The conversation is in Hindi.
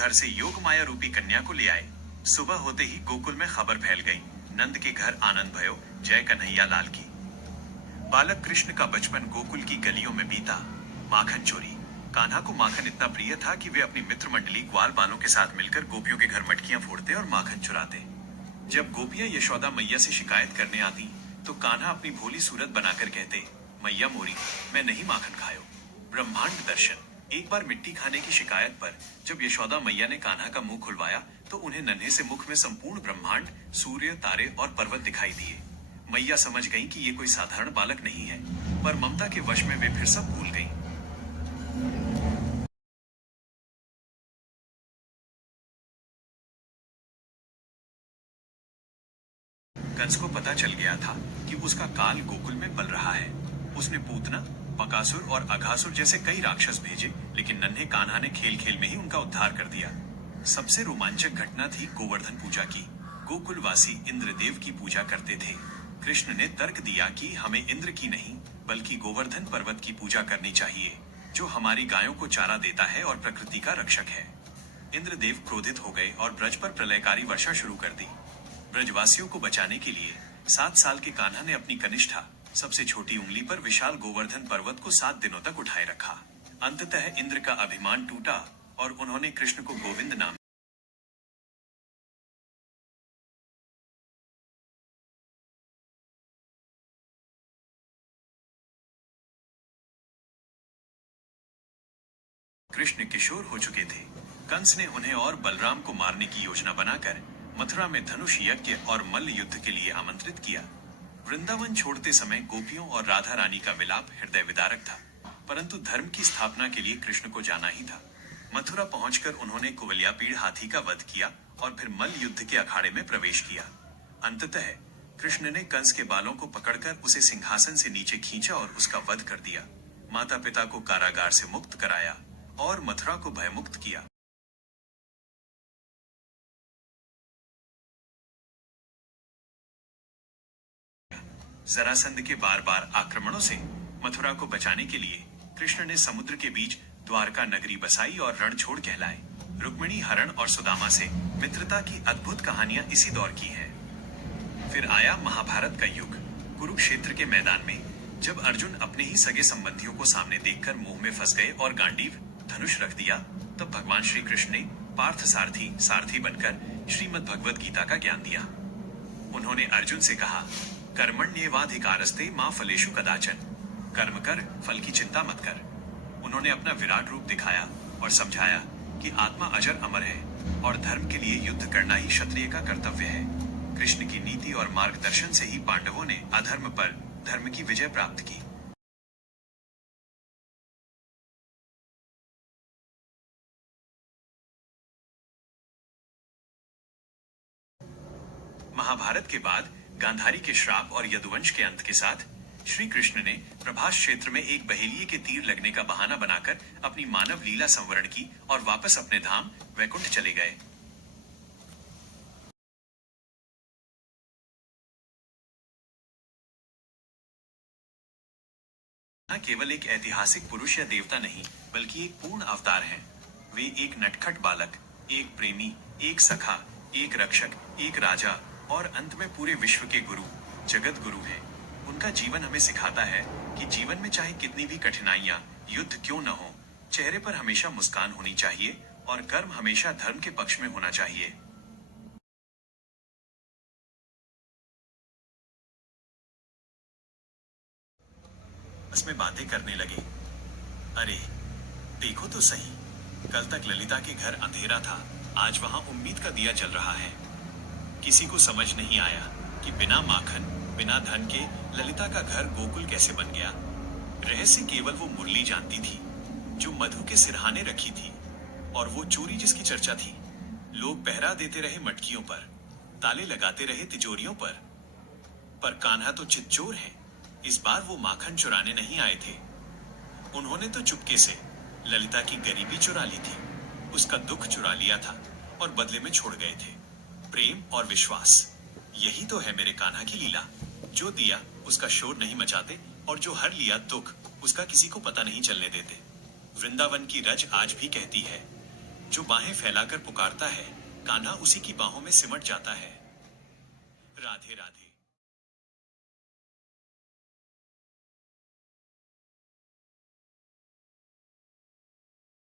उधर से योग माया रूपी कन्या को ले आए। सुबह होते ही गोकुल में खबर फैल गई, नंद के घर आनंद भयो, जय कन्हैया लाल की। बालक कृष्ण का बचपन गोकुल की गलियों में बीता। माखन चोरी। कान्हा को माखन इतना प्रिय था कि वे अपनी मित्र मंडली ग्वाल बालों के साथ मिलकर गोपियों के घर मटकियां फोड़ते और माखन चुराते। जब गोपियां यशोदा मैया से शिकायत करने आती तो कान्हा अपनी भोली सूरत बनाकर कहते, मैया मोरी, मैं नहीं माखन खायो। ब्रह्मांड दर्शन। एक बार मिट्टी खाने की शिकायत पर जब यशोदा मैया ने कान्हा का मुंह खुलवाया तो उन्हें नन्हे से मुख में संपूर्ण ब्रह्मांड, सूर्य, तारे और पर्वत दिखाई दिए। मैया समझ गईं कि ये कोई साधारण बालक नहीं है, पर ममता के वश में वे फिर सब भूल गईं। कंस को पता चल गया था कि उसका काल गोकुल में पल रहा है। उसने पूतना, बकासुर और अघासुर जैसे कई राक्षस भेजे, लेकिन नन्हे कान्हा ने खेल खेल में ही उनका उद्धार कर दिया। सबसे रोमांचक घटना थी गोवर्धन पूजा की। गोकुलवासी इंद्रदेव की पूजा करते थे। कृष्ण ने तर्क दिया कि हमें इंद्र की नहीं बल्कि गोवर्धन पर्वत की पूजा करनी चाहिए, जो हमारी गायों को चारा देता है और प्रकृति का रक्षक है। इंद्रदेव क्रोधित हो गए और ब्रज पर प्रलयकारी वर्षा शुरू कर दी। ब्रजवासियों को बचाने के लिए 7 साल के कान्हा ने अपनी कनिष्ठा, सबसे छोटी उंगली पर विशाल गोवर्धन पर्वत को 7 दिनों तक उठाए रखा। अंततः इंद्र का अभिमान टूटा और उन्होंने कृष्ण को गोविंद नाम कृष्ण किशोर हो चुके थे। कंस ने उन्हें और बलराम को मारने की योजना बनाकर मथुरा में धनुष यज्ञ और मल्ल युद्ध के लिए आमंत्रित किया। वृंदावन छोड़ते समय गोपियों और राधा रानी का विलाप हृदय विदारक था, परंतु धर्म की स्थापना के लिए कृष्ण को जाना ही था। मथुरा पहुंचकर उन्होंने कुवलयापीड़ हाथी का वध किया और फिर मल्ल युद्ध के अखाड़े में प्रवेश किया। अंततः कृष्ण ने कंस के बालों को पकड़कर उसे सिंहासन से नीचे खींचा और उसका वध कर दिया। माता पिता को कारागार से मुक्त कराया और मथुरा को भयमुक्त किया। जरासंध के बार बार आक्रमणों से मथुरा को बचाने के लिए कृष्ण ने समुद्र के बीच द्वारका नगरी बसाई और रणछोड़ कहलाए। रुक्मिणी, हरण और सुदामा से मित्रता की अद्भुत कहानियां इसी दौर की हैं। फिर आया महाभारत का युग। कुरुक्षेत्र के मैदान में जब अर्जुन अपने ही सगे संबंधियों को सामने देखकर मुंह में फंस गए और गांडीव धनुष रख दिया, तब भगवान श्री कृष्ण ने पार्थ सारथी बनकर श्रीमद् भगवद गीता का ज्ञान दिया। उन्होंने अर्जुन से कहा, कर्मण्येवाधिकारस्ते मां फलेषु कदाचन। कर्म कर, फल की चिंता मत कर। उन्होंने अपना विराट रूप दिखाया और समझाया कि आत्मा अजर अमर है और धर्म के लिए युद्ध करना ही क्षत्रिय का कर्तव्य है। कृष्ण की नीति और मार्गदर्शन से ही पांडवों ने अधर्म पर धर्म की विजय प्राप्त की। महाभारत के बाद गांधारी के श्राप और यदुवंश के अंत के साथ श्री कृष्ण ने प्रभास क्षेत्र में एक बहेलिये के तीर लगने का बहाना बनाकर अपनी मानव लीला संवरण की और वापस अपने धाम वैकुंठ चले गए। न केवल एक ऐतिहासिक पुरुष या देवता नहीं, बल्कि एक पूर्ण अवतार हैं। वे एक नटखट बालक, एक प्रेमी, एक सखा, एक रक्षक, एक राजा और अंत में पूरे विश्व के गुरु, जगत गुरु हैं। उनका जीवन हमें सिखाता है कि जीवन में चाहे कितनी भी कठिनाइयां, युद्ध क्यों न हो, चेहरे पर हमेशा मुस्कान होनी चाहिए और कर्म हमेशा धर्म के पक्ष में होना चाहिए। इसमें बातें करने लगे। अरे देखो तो सही, कल तक ललिता के घर अंधेरा था, आज वहां उम्मीद का दिया जल रहा है। किसी को समझ नहीं आया कि बिना माखन, बिना धन के ललिता का घर गोकुल कैसे बन गया। रहस्य केवल वो मुरली जानती थी जो मधु के सिरहाने रखी थी, और वो चोरी जिसकी चर्चा थी। लोग पहरा देते रहे मटकियों पर, ताले लगाते रहे तिजोरियों पर कान्हा तो चितचोर है। इस बार वो माखन चुराने नहीं आए थे। उन्होंने तो चुपके से ललिता की गरीबी चुरा ली थी, उसका दुख चुरा लिया था और बदले में छोड़ गए थे प्रेम और विश्वास। यही तो है मेरे कान्हा की लीला। जो दिया उसका शोर नहीं मचाते और जो हर लिया दुख उसका किसी को पता नहीं चलने देते। वृंदावन की रज आज भी कहती है, जो बाहें फैलाकर पुकारता है, कान्हा उसी की बाहों में सिमट जाता है। राधे राधे।